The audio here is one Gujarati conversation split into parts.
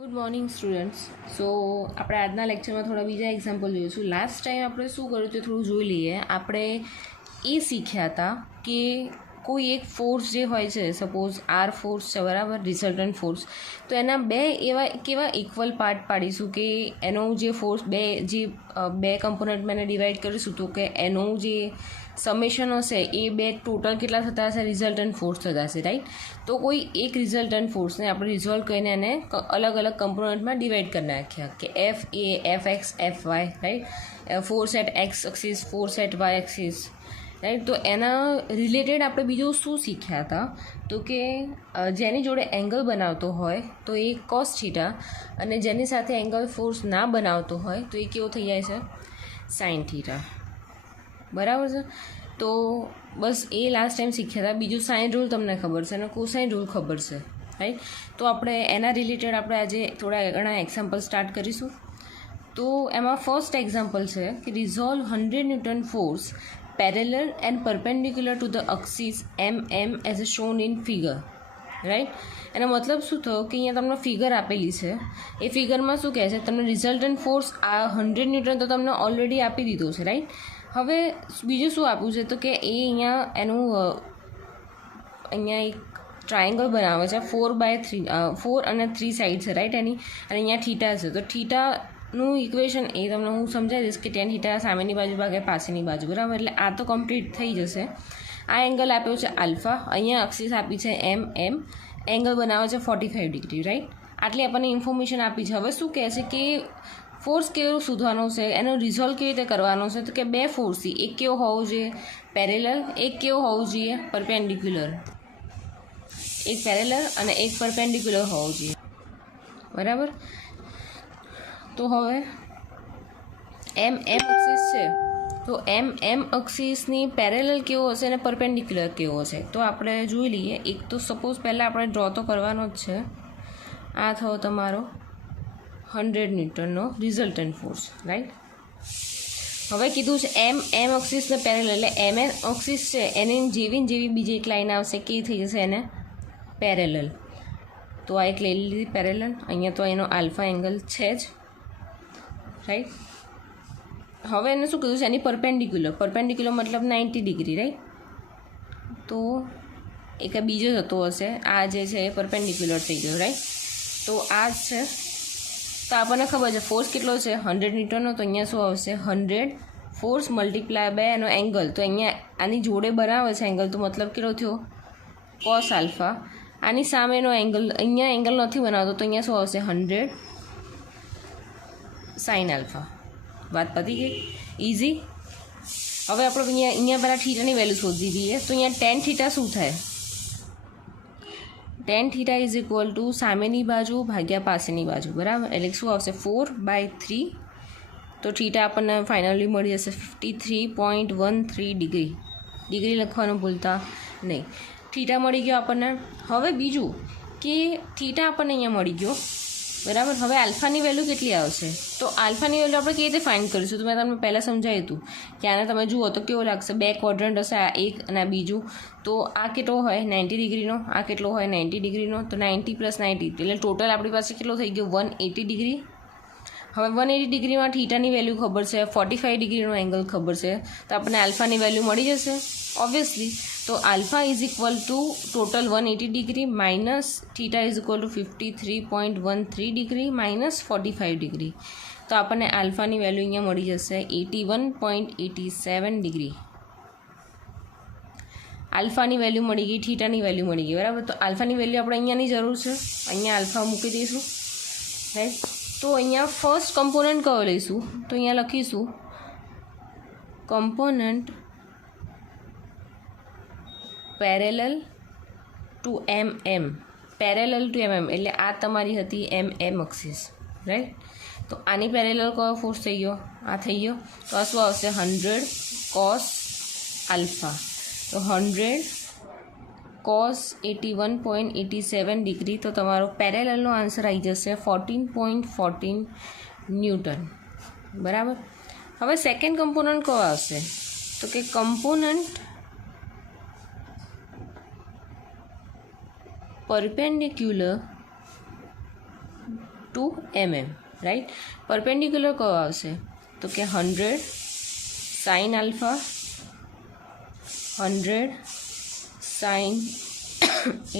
Good morning students. સો આપણે આજના લેક્ચરમાં થોડા બીજા એક્ઝામ્પલ જોઈશું. લાસ્ટ ટાઈમ આપણે શું કર્યું તે થોડું જોઈ લઈએ. આપણે એ શીખ્યા હતા કે કોઈ એક ફોર્સ જે હોય છે, સપોઝ આર ફોર્સ છે, બરાબર, રિઝલ્ટન્ટ ફોર્સ, તો એના બે એવા કેવા ઇક્વલ પાર્ટ પાડીશું કે એનો જે ફોર્સ બે કમ્પોનન્ટમાં એને ડિવાઈડ કરીશું તો કે એનું જે સમેશન હશે એ બે ટોટલ કેટલા થતા હશે, રિઝલ્ટન્ટ ફોર્સ થતા હશે, રાઈટ. તો કોઈ એક રિઝલ્ટન્ટ ફોર્સને આપણે રિઝોલ્વ કરીને એને અલગ અલગ કમ્પોનન્ટમાં ડિવાઈડ કરી નાખ્યા કે F A, F X, F Y, right. Force at X axis, force at Y axis, right. તો એના રિલેટેડ આપણે બીજું શું શીખ્યા હતા તો કે જેની જોડે એંગલ બનાવતો હોય તો એ કોસ થીટા, અને જેની સાથે એંગલ ફોર્સ ના બનાવતો હોય તો એ કેવો થઈ જાય છે, સાઇન થીટા, બરાબર છે. તો બસ એ લાસ્ટ ટાઈમ શીખ્યા હતા. બીજું સાઇન રૂલ તમને ખબર છે અને કોસાઇન રૂલ ખબર છે, રાઈટ. તો આપણે એના રિલેટેડ આપણે આજે થોડા ઘણા એક્ઝામ્પલ સ્ટાર્ટ કરીશું. તો એમાં ફર્સ્ટ એક્ઝામ્પલ છે કે resolve 100 newton force parallel and perpendicular to the axis એમ as a shown in figure, right. એનો મતલબ શું થયો કે અહીંયા તમને ફિગર આપેલી છે. એ ફિગરમાં શું કહે છે, તમને રિઝલ્ટન્ટ ફોર્સ આ 100 ન્યૂટન તો તમને ઓલરેડી આપી દીધો છે, રાઈટ. હવે બીજું શું આપ્યું છે તો કે એ અહીંયા એક ટ્રાયંગલ બનાવે છે 4 અને 3 સાઈડ છે, રાઈટ એની, અને અહીંયા થીટા છે. તો થીટાનું ઇક્વેશન એ તમને હું સમજાવી દઈશ કે ટેન થીટા સામેની બાજુ ભાગે પાછળની બાજુ, બરાબર. એટલે આ તો કમ્પ્લીટ થઈ જશે. આ એંગલ આપ્યો છે આલ્ફા, અહીંયા અક્સિસ આપી છે એમ, એંગલ બનાવે છે 45 ડિગ્રી, રાઈટ. આટલી આપણને ઇન્ફોર્મેશન આપી છે. હવે શું કહે છે કે ફોર્સ કેવો શોધવાનો છે, એનો રિઝોલ્વ કેવી રીતે કરવાનો છે તો કે બે ફોર્સથી એક કેવો હોવો જોઈએ પેરેલલ, એક કેવો હોવું જોઈએ પરપેન્ડિક્યુલર, એક પેરેલલ અને એક પરપેન્ડિક્યુલર હોવો જોઈએ, બરાબર. તો હવે એમ એક્સિસ છે, તો એમ એક્સિસની પેરેલલ કેવો હશે અને પરપેન્ડિક્યુલર કેવો હશે તો આપણે જોઈ લઈએ. એક તો સપોઝ પહેલાં આપણે ડ્રો તો કરવાનો જ છે. આ થયો તમારો 100 ન્યૂટનનો રિઝલ્ટન્ટ ફોર્સ, રાઈટ. હવે કીધું છે એમ એક્સિસને પેરેલલ, એટલે એમ એક્સિસ છે એની જેવી બીજી એક લાઈન આવશે કે થઈ જશે એને પેરેલલ. તો આ એક લઈ લીધી પેરેલલ. અહીંયા તો એનો આલ્ફા એંગલ છે જ, રાઈટ. હવે એને શું કીધું છે, એની પરપેન્ડિક્યુલર મતલબ 90 ડિગ્રી, રાઈટ. તો એક બીજો જતો હશે, આ જે છે એ પરપેન્ડિક્યુલર થઈ ગયો, રાઈટ. તો આ જ છે. તો આપણને ખબર છે ફોર્સ કેટલો છે 100 ન્યૂટનનો, તો અહીંયા શું આવશે 100 ફોર્સ મલ્ટીપ્લાય બાય એનો એંગલ. તો અહીંયા આની જોડે બનાવે છે એંગલ, તો મતલબ કેટલો થયો કોસ આલ્ફા. આની સામેનો એંગલ, અહીંયા એંગલ નથી બનાવતો તો અહીંયા શું આવશે 100 સાઇન આલ્ફા. વાત પતી ગઈ, ઇઝી. હવે આપણે અહીંયા પહેલાં થીટાની વેલ્યુ શોધી દઈએ. તો અહીંયા ટેન થીટા શું થાય, ten theta is equal two સામેની બાજુ ભાગ્યા પાસેની બાજુ, બરાબર. એટલે શું આવશે 4/3. તો થીટા આપણને ફાઇનલી મળી જશે 53.13 ડિગ્રી લખવાનું ભૂલતા નહીં. થીટા મળી ગયો આપણને. હવે બીજું કે થીટા આપણને અહીંયા મળી ગયો, બરાબર. હવે આલ્ફાની વેલ્યુ કેટલી આવશે, તો આલ્ફાની વેલ્યુ આપણે કેવી રીતે ફાઇન્ડ કરીશું, તો મેં તમને પહેલાં સમજાવ્યું હતું કે આને તમે જુઓ તો કેવો લાગશે, બે ક્વોડ્રન્ટ હશે, આ એક અને આ બીજું. તો આ કેટલો હોય 90 ડિગ્રીનો, આ કેટલો હોય 90 ડિગ્રીનો, તો 90 + 90 એટલે ટોટલ આપણી પાસે કેટલો થઈ ગયો 180 ડિગ્રી. હવે 180 ડિગ્રીમાં થીટાની વેલ્યુ ખબર છે, 45 ડિગ્રીનો એંગલ ખબર છે, તો આપણને આલ્ફાની વેલ્યુ મળી જશે ઓબ્વિયસલી. તો alpha is equal two total 180 degree minus theta is equal two 53.13 degree minus 45 degree. તો આપણને આલ્ફાની વેલ્યુ અહીંયા મળી જશે 81.87 ડિગ્રી. આલ્ફાની વેલ્યુ મળી ગઈ, થીટાની વેલ્યુ મળી ગઈ, બરાબર. તો આલ્ફાની વેલ્યુ આપણે અહીંયાની જરૂર છે, અહીંયા આલ્ફા મૂકી દઈશું, રાઈટ. તો અહીંયા ફર્સ્ટ કમ્પોનન્ટ કયો લઈશું, તો અહીંયા લખીશું component parallel to parallel to એટલે આ તમારી હતી એમ એક્સિસ, રાઈટ. તો આની પેરેલલ કયો ફોર્સ થઈ ગયો, આ થઈ ગયો. તો આ શું આવશે 100 કોસ આલ્ફા. તો 100 કોસ 81.87 ડિગ્રી. તો તમારો પેરેલલનો આન્સર આવી જશે 14.14 ન્યૂટન, બરાબર. હવે સેકન્ડ કમ્પોનન્ટ કયો આવશે, તો કે component perpendicular to mm, right. Perpendicular કયો આવશે? તો કે 100 sin alpha, 100 sin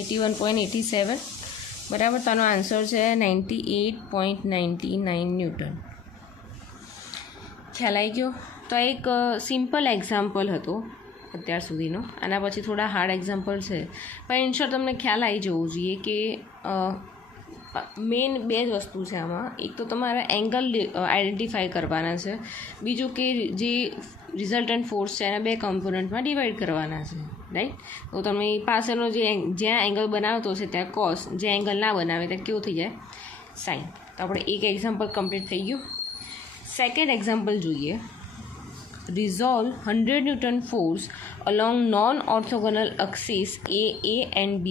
81.87, બરાબર. તો આનો આન્સર છે 98.99 ન્યૂટન. ખ્યાલ આવી ગયો? તો એક સિમ્પલ એક્ઝામ્પલ હતો અત્યાર સુધીનો. આના પછી થોડા હાર્ડ એક્ઝામ્પલ છે, પણ ઇન શોર્ટ તમને ખ્યાલ આવી જવું જોઈએ કે મેઇન બે જ વસ્તુ છે આમાં. એક તો તમારે એંગલ આઈડેન્ટિફાઈ કરવાના છે, બીજું કે જે રિઝલ્ટન્ટ ફોર્સ છે એના બે કમ્પોનન્ટમાં ડિવાઈડ કરવાના છે, રાઈટ. તો તમે પાછળનો જ્યાં એંગલ બનાવતો છે ત્યાં કોસ, જે એંગલ ના બનાવે ત્યાં કેવું થઈ જાય? સાઇન. તો આપણે એક એક્ઝામ્પલ કમ્પ્લીટ થઈ ગયું. સેકન્ડ એક્ઝામ્પલ જોઈએ. Resolve 100 Newton force along non-orthogonal axis A and B.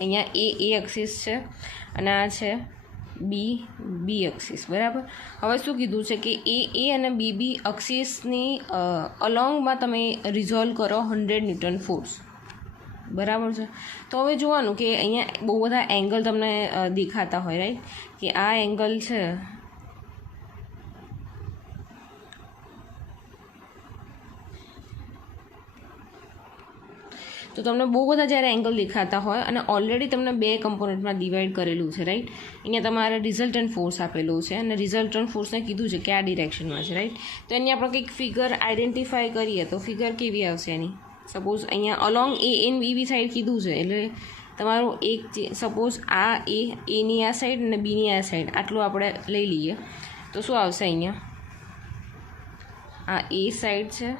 અહીંયા A axis છે અને આ છે B axis, બરાબર. હવે શું કીધું છે કે A અને B axisની અલોંગમાં તમે રિઝોલ્વ કરો 100 ન્યૂટન ફોર્સ, બરાબર છે. તો હવે જોવાનું કે અહીંયા બહુ બધા એંગલ તમને દેખાતા હોય, રાઈટ, કે આ એંગલ છે, તો તમને બહુ બધા જ્યારે એંગલ દેખાતા હોય અને ઓલરેડી તમને બે કમ્પોનન્ટમાં ડિવાઈડ કરેલું છે, રાઈટ. અહીંયા તમારે રિઝલ્ટન્ટ ફોર્સ આપેલું છે અને રિઝલ્ટન્ટ ફોર્સને કીધું છે કે આ ડિરેક્શનમાં છે, રાઈટ. તો એની આપણે કંઈક ફિગર આઈડેન્ટિફાઈ કરીએ તો ફિગર કેવી આવશે એની? સપોઝ અહીંયા along A and B side કીધું છે, એટલે તમારું એક સપોઝ આ એની આ સાઈડ અને બીની આ સાઈડ આટલું આપણે લઈ લઈએ તો શું આવશે? અહીંયા આ A સાઈડ છે,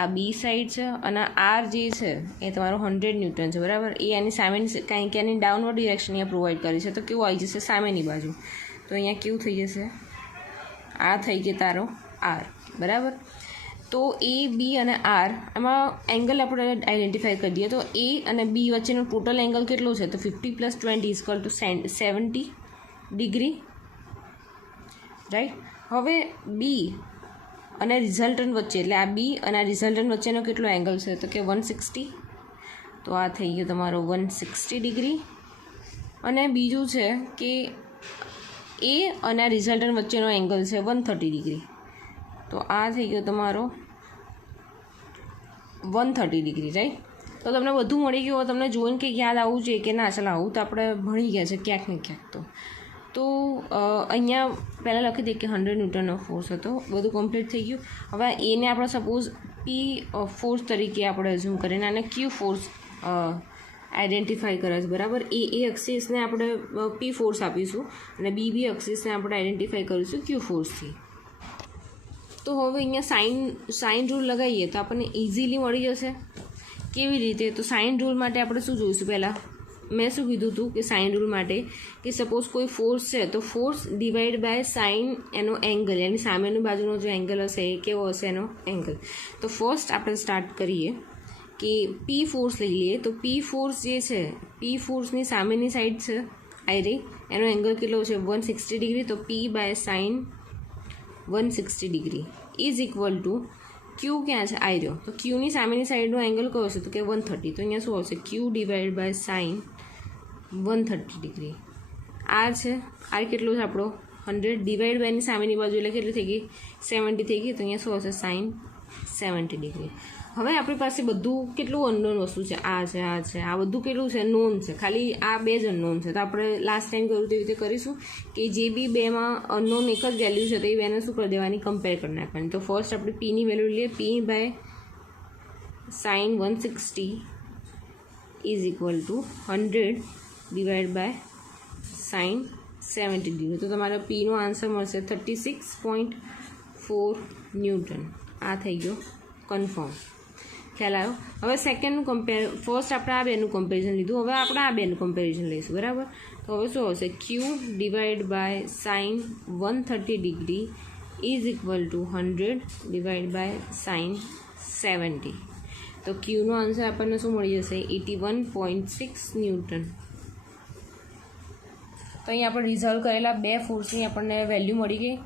આ બી સાઈડ છે અને આર જે છે એ તમારું 100 ન્યૂટન છે, બરાબર. એ આની સામેની કારણ કે આની ડાઉનવર્ડ ડિરેક્શન અહીંયા પ્રોવાઈડ કરી છે, તો કેવું આવી જશે? સામેની બાજુ. તો અહીંયા કેવું થઈ જશે? આ થઈ ગયો તારો આર, બરાબર. તો એ બી અને આર એમાં એંગલ આપણે આઈડેન્ટિફાઈ કરી દઈએ તો એ અને બી વચ્ચેનો ટોટલ એંગલ કેટલો છે? તો 50 + 20 = 70 ડિગ્રી, રાઈટ. હવે બી અને રિઝલ્ટન્ટ વચ્ચે, એટલે આ બી અને આ રિઝલ્ટન્ટ વચ્ચેનો કેટલો એંગલ છે? તો કે 160. તો આ થઈ ગયો તમારો 160 ડિગ્રી. અને બીજું છે કે એ અને આ રિઝલ્ટન્ટ વચ્ચેનો એંગલ છે 130 ડિગ્રી. તો આ થઈ ગયો તમારો 130 ડિગ્રી, રાઈટ. તો તમને બધું મળી ગયું. તમને જોઈને કે યાદ આવવું જોઈએ કે ના ચાલ આવું તો આપણે ભણી ગયા છે ક્યાંક ને ક્યાંક. તો અહીંયા પહેલાં લખી દઈએ કે 100 ન્યૂટનનો ફોર્સ હતો, બધું કમ્પ્લીટ થઈ ગયું. હવે એને આપણે સપોઝ પી ફોર્સ તરીકે આપણે ઝૂમ કરીને આને ક્યુ ફોર્સ આઈડેન્ટિફાઈ કરે છે, બરાબર. એ એક્સિસને આપણે પી ફોર્સ આપીશું અને બી એક્સિસને આપણે આઈડેન્ટિફાઈ કરીશું ક્યુ ફોર્સથી. તો હવે અહીંયા સાઇન રૂલ લગાવીએ તો આપણને ઇઝીલી મળી જશે. કેવી રીતે? તો સાઇન રૂલ માટે આપણે શું જોઈશું? પહેલાં મેં શું કીધું હતું કે સાઇન રૂલ માટે કે સપોઝ કોઈ ફોર્સ છે તો ફોર્સ ડિવાઈડ બાય સાઇન એનો એંગલ, એની સામેની બાજુનો જે એંગલ હશે એ કેવો હશે? એનો એંગલ. તો ફર્સ્ટ આપણે સ્ટાર્ટ કરીએ કે પી ફોર્સ લઈ લઈએ. તો પી ફોર્સ જે છે, પી ફોર્સની સામેની સાઈડ છે આયરી, એનો એંગલ કેટલો છે? 160 ડિગ્રી. તો P by sine 160 degree is equal to Q ક્યાં છે? આયર્યો. તો ક્યુની સામેની સાઈડનો એંગલ કયો છે? તો કે 130. તો અહીંયા શું આવશે? Q divide by sine 130 degree. R છે, આર કેટલો છે આપણો? 100 ડિવાઈડ બાય એની સામેની બાજુ એટલે કેટલી થઈ ગઈ? 70 થઈ ગઈ. તો અહીંયા શું આવશે? Sine 70 degree. હવે આપણી પાસે બધું કેટલું અનનોન વસ્તુ છે? આ છે, આ છે, આ બધું કેટલું છે? નોન છે. ખાલી આ બે જ અનનોન છે. તો આપણે લાસ્ટ ટાઈમ કર્યું તેવી રીતે કરીશું કે જે બી બેમાં અનનોન એક જ વેલ્યુ છે તો એ બેને શું કરી દેવાની? કમ્પેર કરી નાખવાની. તો ફર્સ્ટ આપણે પીની વેલ્યુ લઈએ. P by sine 160 is equal to 100 divide by sine 70 degree. તો તમારા પીનો આન્સર મળશે 36.4 ન્યૂટન. આ થઈ ગયો કન્ફર્મ. ખ્યાલ આવ્યો? હવે સેકન્ડનું ફર્સ્ટ આપણે આ બેનું કમ્પેરિઝન લીધું, હવે આપણે આ બેનું કમ્પેરિઝન લઈશું, બરાબર. તો હવે શું આવશે? Q divide by sine 130 degree is equal to 100 divide by sine 70. તો ક્યુનો આન્સર આપણને શું મળી જશે? 81.6 ન્યૂટન. તો અહીં આપણે રિઝોલ્વ કરેલા બે ફોર્સની આપણને વેલ્યુ મળી ગઈ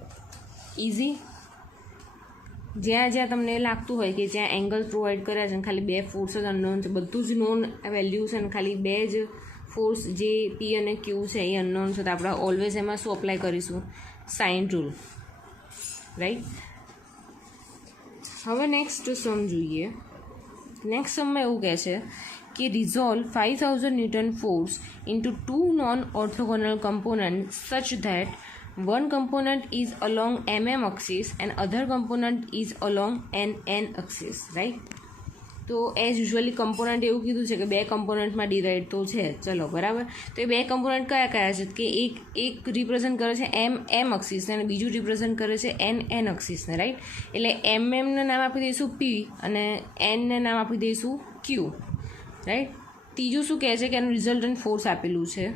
ઇઝી. જ્યાં જ્યાં તમને લાગતું હોય કે જ્યાં એંગલ પ્રોવાઈડ કર્યા છે ખાલી બે ફોર્સ જ અનનોન છે, બધું જ નોન વેલ્યુ છે અને ખાલી બે જ ફોર્સ જે પી અને ક્યુ છે એ અનનોન છે, તો આપણે ઓલવેઝ એમાં શું અપ્લાય કરીશું? Sine rule, right. હવે નેક્સ્ટ સમ જોઈએ. નેક્સ્ટ સમમાં એવું કહે છે કે resolve 5000 newton force into 2 non orthogonal component such that one component is along mm axis and other component is along n axis, right? તો એઝ યુઝ્યુઅલી કમ્પોનન્ટ એવું કીધું છે કે 2 કમ્પોનન્ટમાં ડિવાઈડ તો છે, ચલો બરાબર. તો એ 2 કમ્પોનન્ટ કયા કયા છે કે એક રિપ્રેઝન્ટ કરે છે એમ અક્સિસને અને બીજું રિપ્રેઝન્ટ કરે છે એન અક્સિસને, રાઈટ. એટલે એમને નામ આપી દઈશું પી અને એનને નામ આપી દઈશું ક્યુ, રાઈટ. ત્રીજું શું કહે છે કે એનું રિઝલ્ટન્ટ ફોર્સ આપેલું છે,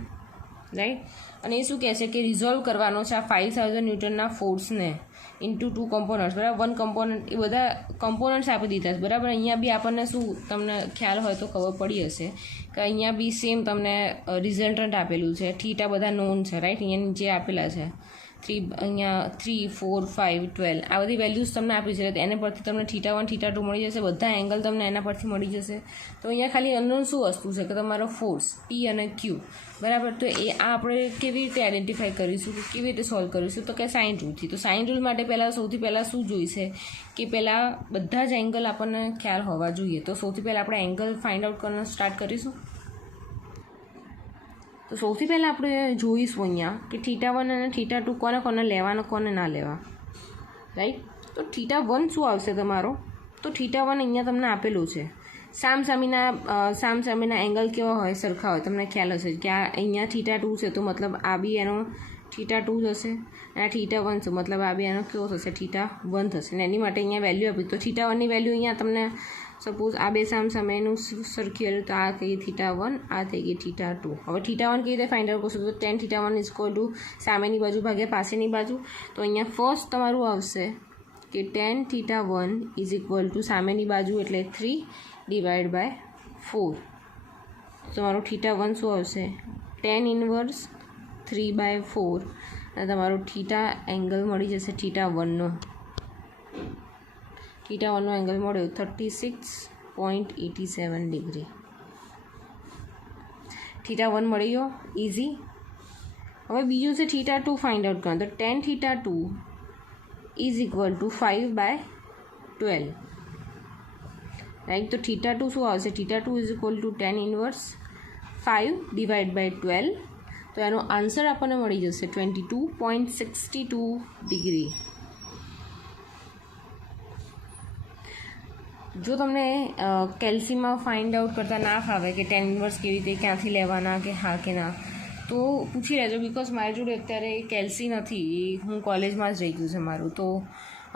રાઈટ. અને એ શું કહે છે કે રિઝોલ્વ કરવાનો છે આ 5000 ન્યૂટનના ફોર્સને ઇન્ટુ 2 કમ્પોનન્ટ્સ, બરાબર. 1 કમ્પોનન્ટ એ બધા કમ્પોનન્ટ્સ આપી દીધા છે, બરાબર. અહીંયા બી આપણને શું તમને ખ્યાલ હોય તો ખબર પડી હશે કે અહીંયા બી સેમ તમને રિઝલ્ટન્ટ આપેલું છે. થીટા બધા નોન છે, રાઈટ. અહીંયા નીચે આપેલા છે 3, અહીંયા 3, 4, 5, 12 આ બધી વેલ્યુઝ તમને આપી છે. તો એના પરથી તમને θ1 θ2 મળી જશે, બધા એંગલ તમને એના પરથી મળી જશે. તો અહીંયા ખાલી અનનોન શું વસ્તુ છે કે તમારો ફોર્સ પી અને ક્યુ, બરાબર. તો એ આ આપણે કેવી રીતે આઈડેન્ટિફાઈ કરીશું કે કેવી રીતે સોલ્વ કરીશું? તો કે સાઇન રૂલથી. તો સાઇન રૂલ માટે સૌથી પહેલાં શું જોઈશે કે પહેલાં બધા જ એંગલ આપણને ખ્યાલ હોવા જોઈએ. તો સૌથી પહેલાં આપણે એંગલ ફાઇન્ડ આઉટ કરવાનું સ્ટાર્ટ કરીશું. તો સૌથી પહેલાં આપણે જોઈશું અહીંયા કે θ1 અને θ2 કોને લેવાના કોને ના લેવા, રાઈટ. તો θ1 શું આવશે તમારો? તો θ1 અહીંયા તમને આપેલું છે. સામસામીના એંગલ કેવા હોય? સરખા હોય. તમને ખ્યાલ હશે કે આ અહીંયા θ2 છે તો મતલબ આ બી એનો θ2 જ હશે અને આ θ1 છે મતલબ આ બી એનો કેવો થશે? θ1 થશે. અને એની માટે અહીંયા વેલ્યુ આપી. તો θ1ની વેલ્યુ અહીંયા તમને સપોઝ આ બે સામસામેનું સરખી હોય તો આ થઈ ગઈ θ1, આ થઈ ગઈ θ2. હવે θ1 કેવી રીતે ફાઇન્ડ આઉટ કરશો? તો tan θ1 = સામેની બાજુ ભાગ્યા પાસેની બાજુ. તો અહીંયા ફર્સ્ટ તમારું આવશે કે tan θ1 = સામેની બાજુ એટલે 3/4. તમારું θ1 શું આવશે? tan ઇન્વર્સ 3/4 અને તમારું થીટા એંગલ મળી જશે θ1નો. θ1નો એંગલ મળ્યો 36.87 ડિગ્રી. θ1 મળી ગયો, ઇઝી. હવે બીજું છે θ2 ફાઇન્ડ આઉટ કરવાનું. તો tan θ2 = 5/12, રાઈટ. તો θ2 શું આવશે? θ2 = tan ઇન્વર્સ 5/12. તો એનો આન્સર આપણને મળી જશે 22.62 ડિગ્રી. જો તમને કેલ્સીમાં ફાઇન્ડ આઉટ કરતાં ના ફાવે કે tan ઇન્વર્સ કેવી રીતે ક્યાંથી લેવાના કે હા કે ના, તો પૂછી લેજો. બિકોઝ મારી જોડે અત્યારે કેલ્સી નથી, એ હું કોલેજમાં જ રહી ગયું છે મારું. તો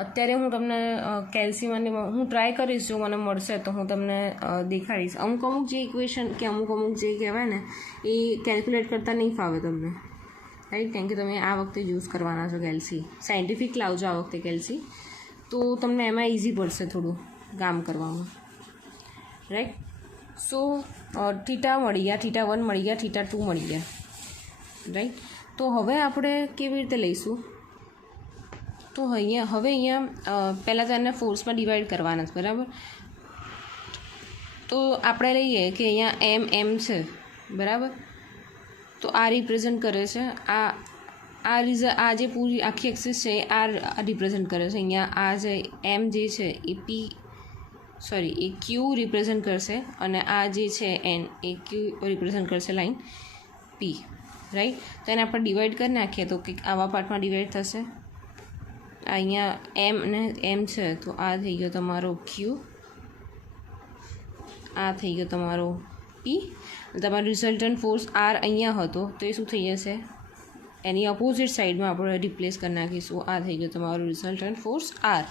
અત્યારે હું તમને કેલ્સીમાં હું ટ્રાય કરીશ, જો મને મળશે તો હું તમને દેખાડીશ. અમુક જે ઇક્વેશન કે અમુક જે કહેવાય ને એ કેલ્ક્યુલેટ કરતાં નહીં ફાવે તમને, રાઈટ. કેમ કે તમે આ વખતે યુઝ કરવાના છો કેલ્સી. સાયન્ટિફિક લાવજો આ વખતે કેલ્સી, તો તમને એમાં ઇઝી પડશે થોડું કામ કરવામાં, રાઈટ. સો θ મળી ગયા, θ1 મળી ગયા, θ2 મળી ગયા, રાઈટ. તો હવે આપણે કેવી રીતે લઈશું? તો અહીંયા પહેલાં તો એને ફોર્સમાં ડિવાઈડ કરવાના છે, બરાબર. તો આપણે લઈએ કે અહીંયા એમ છે, બરાબર. તો આ રિપ્રેઝન્ટ કરે છે આ જે પૂરી આખી એક્સિસ છે આ રિપ્રેઝન્ટ કરે છે. અહીંયા આ જે એમ જે છે એ ક્યુ રિપ્રેઝન્ટ કરશે અને આ જે છે એન એ ક્યુ રિપ્રેઝન્ટ કરશે લાઈન પી, રાઈટ. તો એને આપણે ડિવાઈડ કરી નાખીએ તો કંઈક આવા પાર્ટમાં ડિવાઈડ થશે. અહીંયા એમ ને એમ છે તો આ થઈ ગયો તમારો ક્યુ, આ થઈ ગયો તમારો પી. તમારો રિઝલ્ટન્ટ ફોર્સ આર અહીંયા હતો તો એ શું થઈ જશે? એની ઓપોઝિટ સાઈડમાં આપણે રિપ્લેસ કરી નાખીશું. આ થઈ ગયો તમારો રિઝલ્ટન્ટ ફોર્સ આર,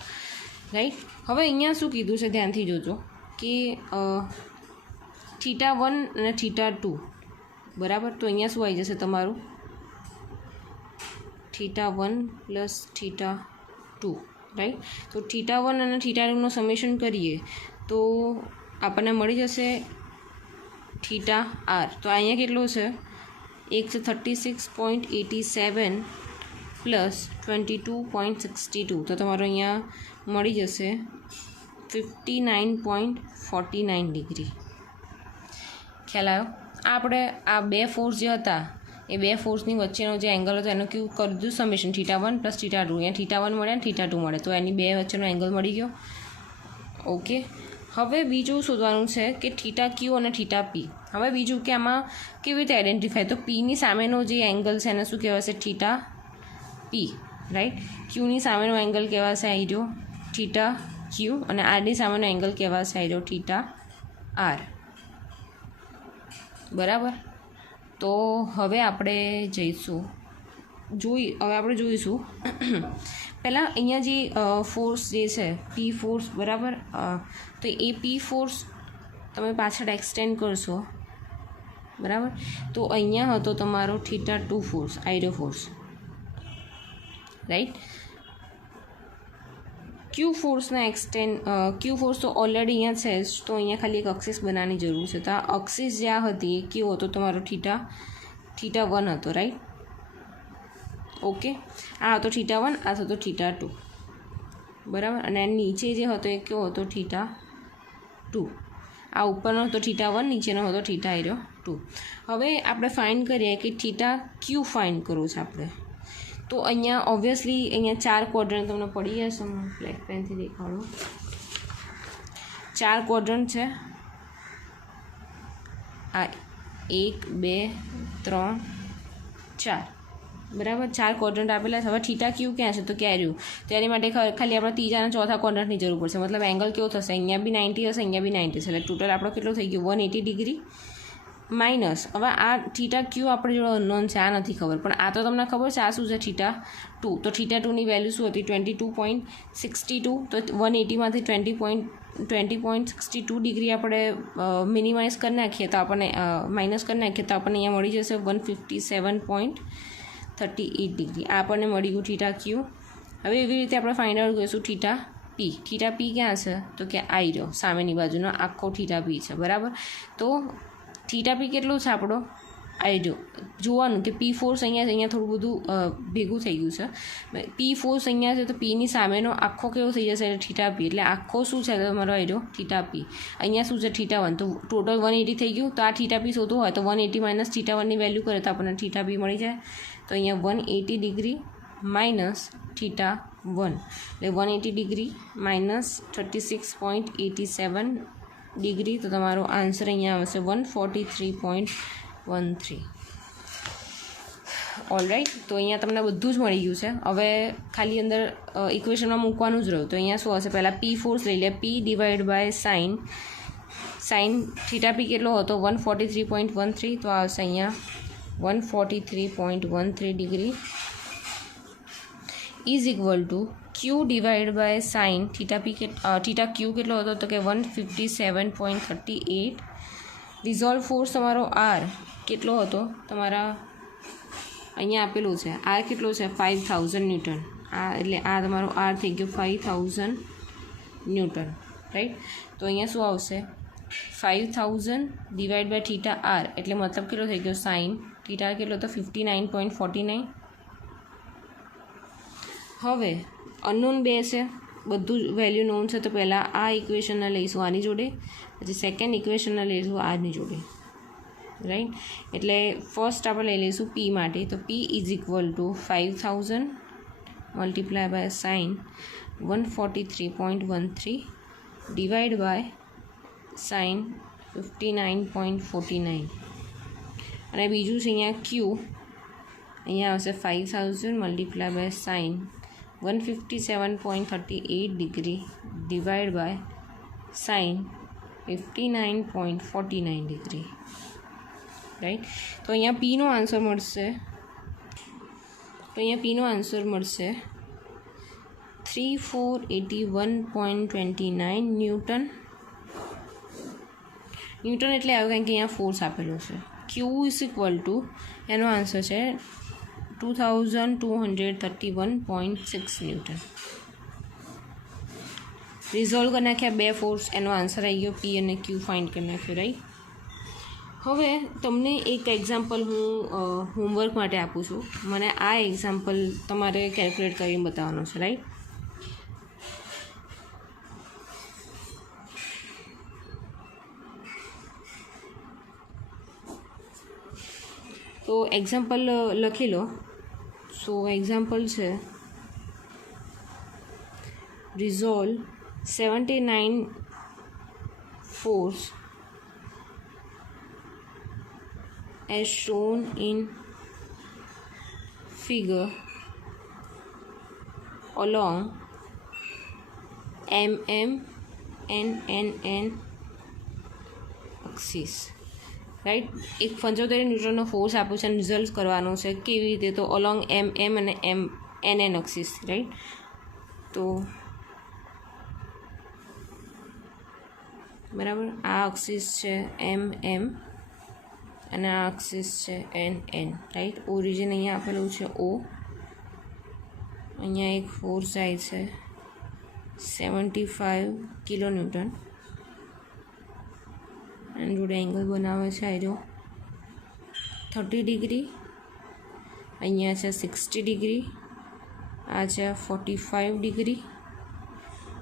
રાઈટ. હવે અહીંયા શું કીધું છે ધ્યાનથી જોજો કે θ1 અને θ2, બરાબર. તો અહીંયા શું આવી જશે તમારું? θ1 + θ2, રાઈટ. તો θ1 અને θ2નો સમેશન કરીએ તો આપણને મળી જશે θr. તો અહીંયા કેટલો છે? એક છે 36.87 + 22.62. તો તમારો અહીંયા મળી જશે 59.49 ડિગ્રી. ખ્યાલ આવ્યો? આપણે આ બે ફોર્સ જે હતા એ બે ફોર્સની વચ્ચેનો જે એંગલ હતો એનો કેવું કરી દીધું સમેશન θ1 + θ2. અહીંયા θ1 મળે અને θ2 મળે, તો એની બે વચ્ચેનો એંગલ મળી ગયો. ઓકે, હવે બીજું શોધવાનું છે કે θQ અને θP. હવે બીજું કે આમાં કેવી રીતે આઈડેન્ટિફાય, તો પીની સામેનો જે એંગલ છે એને શું કહેવાશે, θP, રાઈટ. ક્યુની સામેનો એંગલ કહેવાશે આઈરો θQ અને આરની સામેનો એંગલ કહેવાશે આઈરો θR. બરાબર. તો હવે આપણે જોઈશું પહેલાં અહીંયા જે ફોર્સ જે છે પી ફોર્સ, બરાબર, તો એ પી ફોર્સ તમે પાછળ એક્સટેન્ડ કરશો, બરાબર, તો અહીંયા હતો તમારો θ2 ફોર્સ, આઈરો ફોર્સ, રાઈટ. ક્યુ ફોર્સ તો ઓલરેડી અહીંયા છે જ, તો અહીંયા ખાલી એક અક્સિસ બનાવવાની જરૂર છે. તો આ અક્સિસ જે આ હતી એ કેવો હતો, તમારો θ1 હતો, રાઈટ. ઓકે, આ હતો θ1, આ હતો θ2, બરાબર, અને નીચે જે હતો એ કેવો હતો, θ2. આ ઉપરનો હતો θ1, નીચેનો હતો θ2. હવે આપણે ફાઇન્ડ કરીએ કે θQ ફાઇન્ડ કરવું છે આપણે. તો અહીંયા ઓબ્વિયસલી અહીંયા 4 ક્વોડ્રન્ટ તમને પડી જશે, હું બ્લેક પેનથી દેખાડું. 4 ક્વોડ્રન્ટ છે. આ 1 2 3 4, બરાબર, 4 ક્વોડ્રન્ટ આપેલા છે. હવે θQ ક્યાં છે, તો ક્યાં રહ્યું, તો એની માટે ખાલી આપણે ત્રીજા અને ચોથા ક્વોડ્રન્ટની જરૂર પડશે. મતલબ એંગલ કેવો થશે, અહીંયા બી 90 હશે, અહીંયા બી 90 હશે, એટલે ટોટલ આપણો કેટલો થઈ ગયો, 180 ડિગ્રી માઇનસ. હવે આ θQ આપણે જોડે અનનોન છે, આ નથી ખબર, પણ આ તો તમને ખબર છે. આ શું છે, θ2. તો θ2ની વેલ્યુ શું હતી, 22.62. તો 180માંથી 20.62 ડિગ્રી આપણે મિનિમાઇઝ કરી નાખીએ તો આપણને માઇનસ કરી નાખીએ તો આપણને અહીંયા મળી જશે 157.38 ડિગ્રી. આ આપણને મળી ગયું θQ. હવે એવી રીતે આપણે ફાઇન્ડ આઉટ કરીશું θP ક્યાં છે, તો કે આઈ રહ્યો સામેની બાજુનો આખો θP છે, બરાબર. તો θP કેટલું છે આપણો, આઈ રહ્યો. જોવાનું કે પી ફોર્સ અહીંયા થોડું બધું ભેગું થઈ ગયું છે. પી ફોર્સ અહીંયા છે, તો પીની સામેનો આખો કેવો થઈ જશે, θP, એટલે આખો શું છે તમારો આઈ રહ્યો θP. અહીંયા શું છે, θ1, તો ટોટલ 180 થઈ ગયું. તો આ θP શોધવું હોય તો 180 માઇનસ θ1ની વેલ્યુ કરે તો આપણને θP મળી જાય. તો અહીંયા 180 ડિગ્રી માઇનસ θ1, એટલે 180 ડિગ્રી માઇનસ 36.87 ડિગ્રી. તો તમારો આન્સર અહીંયા આવશે 143.13. ઓલરાઈટ, તો અહીંયા તમને બધું જ મળી ગયું છે. હવે ખાલી અંદર ઇક્વેશનમાં મૂકવાનું જ રહ્યું. તો અહીંયા શું હશે, પહેલાં પી ફોર્સ લઈ લે, પી ડિવાઈડ બાય સાઇન θP કેટલો હતો, 143.13. તો આવશે અહીંયા 143.13 degree is equal to Q divide by sine θQ કેટલો હતો, તો કે 157.38. રિઝોલ્વ ફોર્સ તમારો આર કેટલો હતો, તમારા અહીંયા આપેલું છે આર કેટલો છે, 5000 ન્યૂટન. આ એટલે આ તમારો આર થઈ ગયો 5000 ન્યૂટન, રાઈટ. તો અહીંયા શું આવશે, 5000 ડિવાઈડ બાય θR, એટલે મતલબ કેટલો થઈ ગયો, સાઇન θR કેટલો હતો, 59.49. હવે અનનોન બે છે, બધું જ વેલ્યુ નોન છે. તો પહેલાં આ ઇક્વેશનને લઈશું આની જોડે, પછી સેકન્ડ ઇક્વેશનને લઈશું આની જોડે, રાઈટ. એટલે ફર્સ્ટ આપણે લઈ લઈશું પી માટે. તો P is equal to 5000 multiply by sine 143.13 divide by sine 59.49. અને બીજું છે અહીંયા ક્યુ, અહીંયા આવશે 5000 multiply by sine 157.38 degree divide by sine 59.49 degree, right. તો અહીંયા પીનો આન્સર મળશે 3481.29 ન્યૂટન. ન્યૂટન એટલે આવ્યું કારણ કે અહીંયા ફોર્સ આપેલો છે. ક્યુ ઇઝ ઇક્વલ ટુ, એનો આન્સર છે 2231.6 ન્યૂટન. રિઝોલ્વ કરી નાખ્યા બે ફોર્સ, એનો આન્સર આવી ગયો પી અને ક્યુ ફાઇન્ડ કરી નાખ્યો, રાઈટ. હવે તમને એક એક્ઝામ્પલ હું હોમવર્ક માટે આપું છું. મને આ એક્ઝામ્પલ તમારે કેલ્ક્યુલેટ કરીને બતાવવાનો છે, રાઈટ. તો એક્ઝામ્પલ લખી લો. સો એક્ઝામ્પલ છે resolve 79 force as shown in figure along MM and NN axis. Right, એક 75 ન્યૂટનનો ફોર્સ આપ્યો છે અને રિઝલ્ટ કરવાનો છે કેવી રીતે, તો અલોંગ MM અને NN એક્સિસ. રાઈટ, તો બરાબર, આ એક્સિસ છે MM અને આ એક્સિસ છે NN. રાઈટ, ઓરિજિન અહીંયા આપેલું છે O, અહીંયા એક ફોર્સ જાય છે 75 કિલોન્યુટન એન્ડ જોડે એંગલ બનાવે છે આયરો 30 ડિગ્રી, અહીંયા છે 60 ડિગ્રી, આ છે 45 ડિગ્રી,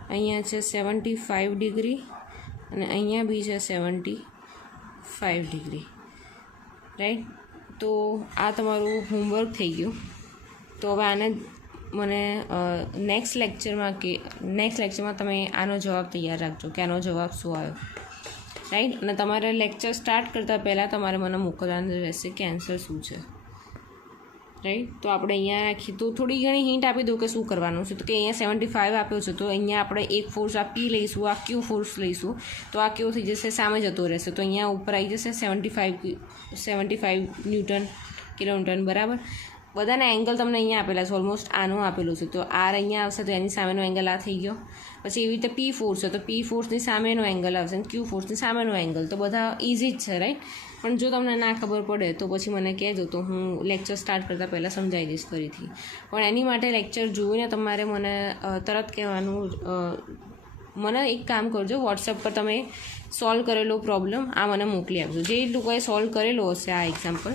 અહીંયા છે 75 ડિગ્રી અને અહીંયા બી છે 75 ડિગ્રી. રાઈટ, તો આ તમારું હોમવર્ક થઈ ગયું. તો હવે આને મને નેક્સ્ટ લેક્ચરમાં તમે આનો જવાબ તૈયાર રાખજો કે આનો જવાબ શું આવ્યો. રાઈટ, અને તમારે લેક્ચર સ્ટાર્ટ કરતાં પહેલાં તમારે મને મોકલવાનું રહેશે કે આન્સર શું છે. રાઈટ, તો આપણે અહીંયા રાખીએ તો થોડી ઘણી હિન્ટ આપી દઉં કે શું કરવાનું છે. તો કે અહીંયા 75 આપ્યો છે, તો અહીંયા આપણે એક ફોર્સ આ P લઈશું, આ Q ફોર્સ લઈશું, તો આ કેવું થઈ જશે, સામે જતો રહેશે. તો અહીંયા ઉપર આવી જશે 75 કિલોન્યુટન. બરાબર, બધાના એંગલ તમને અહીંયા આપેલા છે, ઓલમોસ્ટ આનું આપેલું છે. તો આર અહીંયા આવશે તો એની સામેનો એંગલ આ થઈ ગયો. પછી એવી રીતે P ફોર્સ છે તો P ફોર્સની સામેનો એંગલ આવશે અને Q ફોર્સની સામેનો એંગલ. તો બધા ઇઝી જ છે. રાઈટ, પણ જો તમને ના ખબર પડે તો પછી મને કહેજો, તો હું લેક્ચર સ્ટાર્ટ કરતાં પહેલાં સમજાવી દઈશ ફરીથી. પણ એની માટે લેક્ચર જોઈને તમારે મને તરત કહેવાનું. મને એક કામ કરજો, વોટ્સએપ પર તમે સોલ્વ કરેલો પ્રોબ્લેમ આ મને મોકલી આપજો. જે લોકોએ સોલ્વ કરેલો હશે આ એક્ઝામ્પલ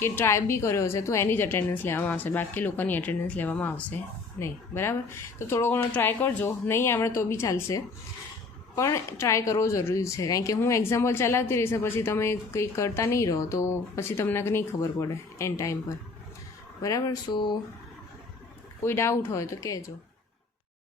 કે ટ્રાય બી કર્યો હશે તો એની જ અટેન્ડન્સ લેવામાં આવશે, બાકી લોકોની અટેન્ડન્સ લેવામાં આવશે નહીં. બરાબર, તો થોડો ઘણો ટ્રાય કરજો, નહીં આવડે તો બી ચાલશે, પણ ટ્રાય કરવો જરૂરી છે. કારણ કે હું એક્ઝામ્પલ ચલાવતી રહીશ પછી તમે કંઈ કરતા નહીં રહો તો પછી તમને નહીં ખબર પડે એન્ડ ટાઈમ પર. બરાબર, સો કોઈ ડાઉટ હોય તો કહેજો.